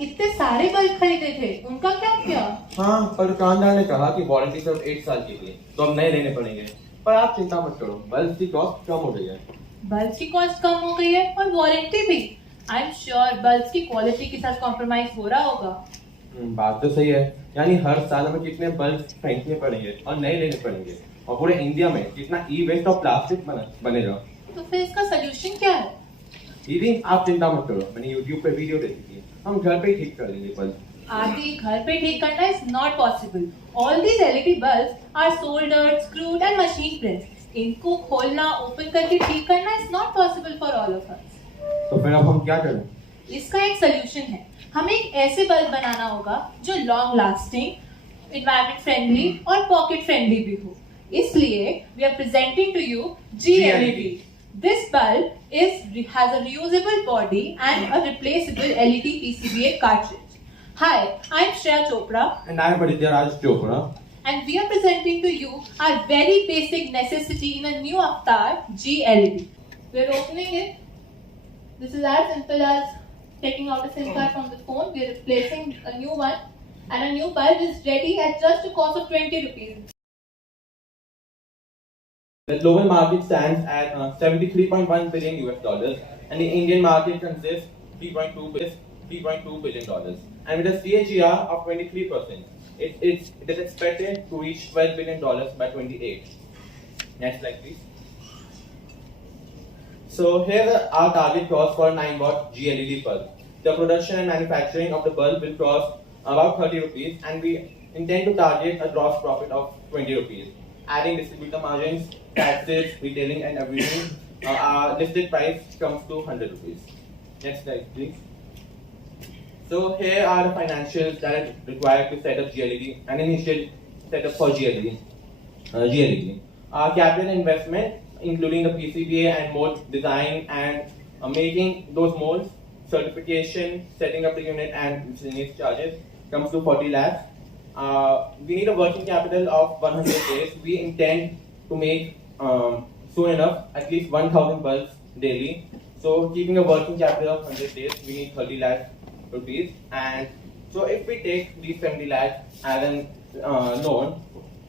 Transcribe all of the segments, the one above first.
इतने सारे बल्ब खरीदे थे, उनका क्या किया? हाँ, पर दुकानदार ने कहा कि वारंटी सिर्फ 1 साल की थी, तो अब नए लेने पड़ेंगे। पर आप चिंता मत करो, बल्ब की कॉस्ट कम हो गई है। बल्ब की कॉस्ट कम हो गई है और वारंटी भी। आई एम श्योर बल्ब की क्वालिटी के साथ कॉम्प्रोमाइज हो रहा होगा। बात तो सही है। यानी हर साल हमें कितने बल्ब खरीदने पड़ेंगे और नए लेने पड़ेंगे, और पूरे इंडिया में कितना ई वेस्ट और प्लास्टिक बनेगा। तो फिर इसका सोल्यूशन क्या है? दीदी आप चिंता मत करो, मैंने यूट्यूब पे वीडियो देखी थी, हम घर पे ही ठीक कर लेंगे बल्ब। आदि घर पे ठीक करना is not possible. All these LED bulbs are soldered, screwed and machine prints. इनको खोलना, ओपन करके ठीक करना is not possible for all of us. तो फिर अब हम क्या करें? इसका एक सोल्यूशन है। हमें एक ऐसे बल्ब बनाना होगा जो लॉन्ग लास्टिंग, एनवायरमेंट फ्रेंडली और पॉकेट फ्रेंडली भी हो। इसलिए we are presenting to you GLED. This bulb has a reusable body and a replaceable LED PCBA cartridge. Hi, I'm Shreya Chopra, And I am Raj Chopra. and we are presenting to you our very basic necessity in a new avatar, GLED. We're opening it. This is as simple as taking out a SIM card from the phone. We're replacing a new one, and a new bulb is ready at just a cost of 20 rupees. The global market stands at 73.1 billion US dollars, and the Indian market consists 3.2 billion dollars. And with a CAGR of 23%, it is expected to reach 12 billion dollars by 28. Next slide, please. So here are our target cost for a 9-watt GLED bulb. The production and manufacturing of the bulb will cost about 30 rupees, and we intend to target a gross profit of 20 rupees. Adding distributor margins, taxes, retailing, and everything, our listed price comes to 100 rupees. Next slide, please. So here are the financials that are required to set up GLED, an initial setup for GLED. Our capital investment, including the PCBA and mold design and making those molds, certification, setting up the unit, and miscellaneous charges, comes to 40 lakhs. We need a working capital of 100 days. We intend to make soon enough at least 1,000 bulbs daily. So keeping a working capital of 100 days, we need 30 lakh rupees. And so if we take these 70 lakhs as an loan,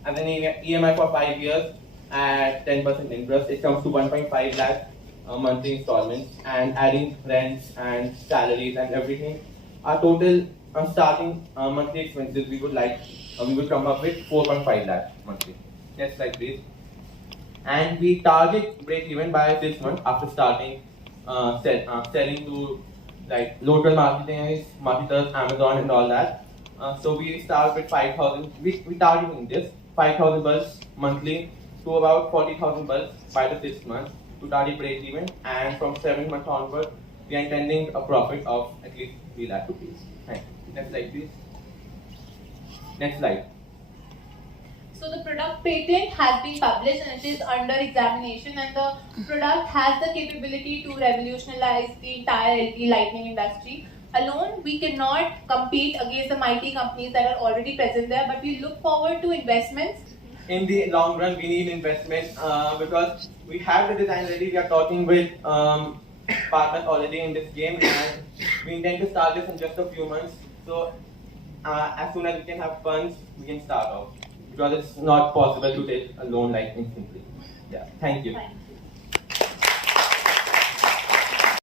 as an EMI for 5 years at 10% interest, it comes to 1.5 lakh monthly installments, and adding rents and salaries and everything, our total starting monthly expenses we would come up with 4.5 lakh monthly. Next slide, please. And we target break even by 6 months after starting selling to like local marketers, Amazon, and all that. So we start with 5,000. We targeting this 5,000 bulbs monthly to about 40,000 bulbs by the 6 months to target break even, and from 7 months onward, we are intending a profit of at least 3 lakh rupees. Thank you. Next slide, please. Next slide. So the product patent has been published and it is under examination, and the product has the capability to revolutionize the entire LED lighting industry. Alone, we cannot compete against the mighty companies that are already present there, but we look forward to investments. In the long run, we need investment because we have the design ready. We are talking with partners already in this game, and we intend to start this in just a few months. So as soon as we can have funds, we can start off, because it's not possible to take a loan like instantly. Yeah, thank you. Fine.